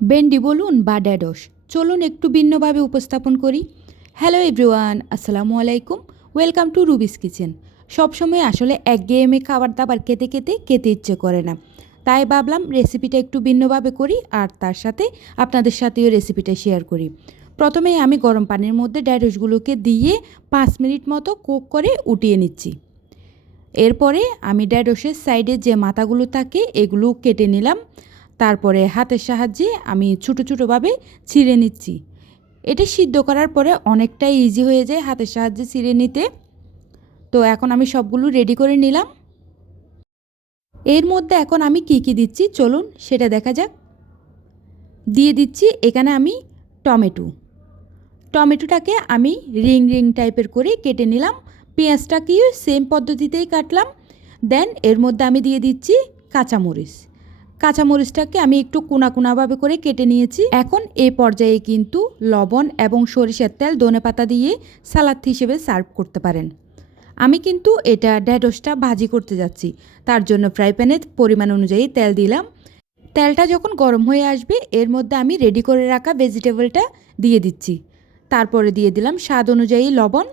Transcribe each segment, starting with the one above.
ভেন্ডি বলুন বা ঢ্যাঁড়স, চলুন একটু ভিন্নভাবে উপস্থাপন করি। হ্যালো এভরিওয়ান, আসসালামু আলাইকুম। Welcome to Ruby's kitchen. সবসময় আসলে একঘেয়েমি খাবার দাবার খেতে খেতে খেতে ইচ্ছে করে না, তাই ভাবলাম রেসিপিটা একটু ভিন্নভাবে করি আর তার সাথে আপনাদের সাথেও রেসিপিটা শেয়ার করি। প্রথমেই আমি গরম পানির মধ্যে ঢ্যাঁড়সগুলোকে দিয়ে 5 মিনিট মতো কুক করে উঠিয়ে নিচ্ছি। এরপরে আমি ঢ্যাঁড়সের সাইডে যে মাথাগুলো থাকে এগুলো কেটে নিলাম। তারপরে হাতের সাহায্যে আমি ছোটো ছোটোভাবে ছিঁড়ে নিচ্ছি। এটা সিদ্ধ করার পরে অনেকটাই ইজি হয়ে যায় হাতের সাহায্যে ছিঁড়ে নিতে। তো এখন আমি সবগুলো রেডি করে নিলাম। এর মধ্যে এখন আমি কি দিচ্ছি চলুন সেটা দেখা যাক। দিয়ে দিচ্ছি এখানে আমি টমেটোটাকে আমি রিং রিং টাইপের করে কেটে নিলাম। পেঁয়াজটাকেও সেম পদ্ধতিতেই কাটলাম। দেন এর মধ্যে আমি দিয়ে দিচ্ছি কাঁচামরিচটাকে আমি একটু কোনাভাবে করে কেটে নিয়েছি। এখন এই পর্যায়ে কিন্তু লবণ এবং সরিষার তেল ধনেপাতা দিয়ে সালাদ হিসেবে সার্ভ করতে পারেন। আমি কিন্তু এটা ঢ্যাঁড়সটা ভাজি করতে যাচ্ছি, তার জন্য ফ্রাই প্যানে পরিমাণ অনুযায়ী তেল দিলাম। তেলটা যখন গরম হয়ে আসবে এর মধ্যে আমি রেডি করে রাখা ভেজিটেবলটা দিয়ে দিচ্ছি। তারপরে দিয়ে দিলাম স্বাদ অনুযায়ী লবণ।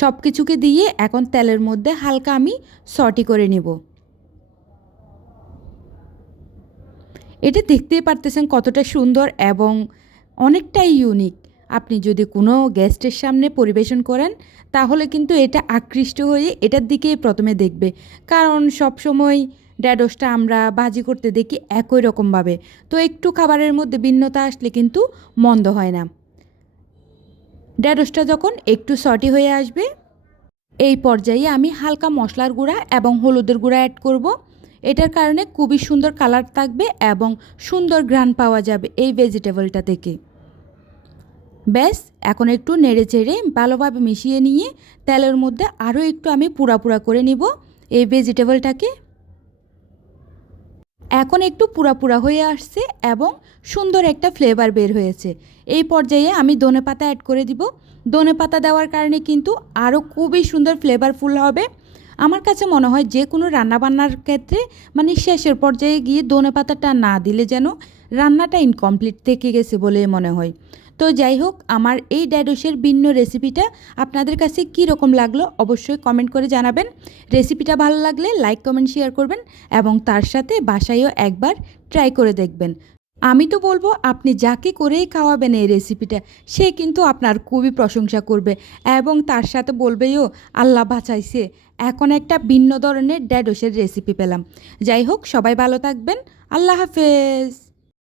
সব কিছুকে দিয়ে এখন তেলের মধ্যে হালকা আমি সটি করে নেব। এটা দেখতেই পারতেছেন কতটা সুন্দর এবং অনেকটাই ইউনিক। আপনি যদি কোনো গেস্টের সামনে পরিবেশন করেন তাহলে কিন্তু এটা আকৃষ্ট হয়ে এটার দিকেই প্রথমে দেখবে, কারণ সব সময় ঢ্যাঁড়সটা আমরা ভাজি করতে দেখি একই রকমভাবে। তো একটু খাবারের মধ্যে ভিন্নতা আসলে কিন্তু মন্দ হয় না। ঢ্যাঁড়সটা যখন একটু সটি হয়ে আসবে এই পর্যায়ে আমি হালকা মশলার গুঁড়া এবং হলুদের গুঁড়া অ্যাড করব। এটার কারণে খুবই সুন্দর কালার থাকবে এবং সুন্দর ঘ্রাণ পাওয়া যাবে এই ভেজিটেবলটা থেকে। ব্যাস এখন একটু নেড়ে চেড়ে ভালোভাবে মিশিয়ে নিয়ে তেলের মধ্যে আরও একটু আমি পুড়া করে নিব এই ভেজিটেবলটাকে। এখন একটু পুড়া হয়ে আসছে এবং সুন্দর একটা ফ্লেভার বের হয়েছে। এই পর্যায়ে আমি ধনেপাতা অ্যাড করে দিব। ধনেপাতা দেওয়ার কারণে কিন্তু আরও খুবই সুন্দর ফ্লেভারফুল হবে। আমার কাছে মনে হয় যে কোনো রান্নাবান্নার ক্ষেত্রে শেষের পর্যায়ে গিয়ে ধনেপাতাটা না দিলে যেন রান্নাটা ইনকমপ্লিট থেকে গেছে বলে মনে হয়। তো যাই হোক, আমার এই ঢ্যাঁড়সের ভিন্ন রেসিপিটা আপনাদের কাছে কী রকম লাগলো অবশ্যই কমেন্ট করে জানাবেন। রেসিপিটা ভালো লাগলে লাইক কমেন্ট শেয়ার করবেন এবং তার সাথে বাসায়ও একবার ট্রাই করে দেখবেন। আমি তো বলবো আপনি যাকে করেই খাওয়াবেন এই রেসিপিটা সে কিন্তু আপনার খুবই প্রশংসা করবে এবং তার সাথে বলবেও আল্লাহ বাঁচাইছে, এখন একটা ভিন্ন ধরনের ঢ্যাঁড়সের রেসিপি পেলাম। যাই হোক, সবাই ভালো থাকবেন। আল্লাহ হাফেজ।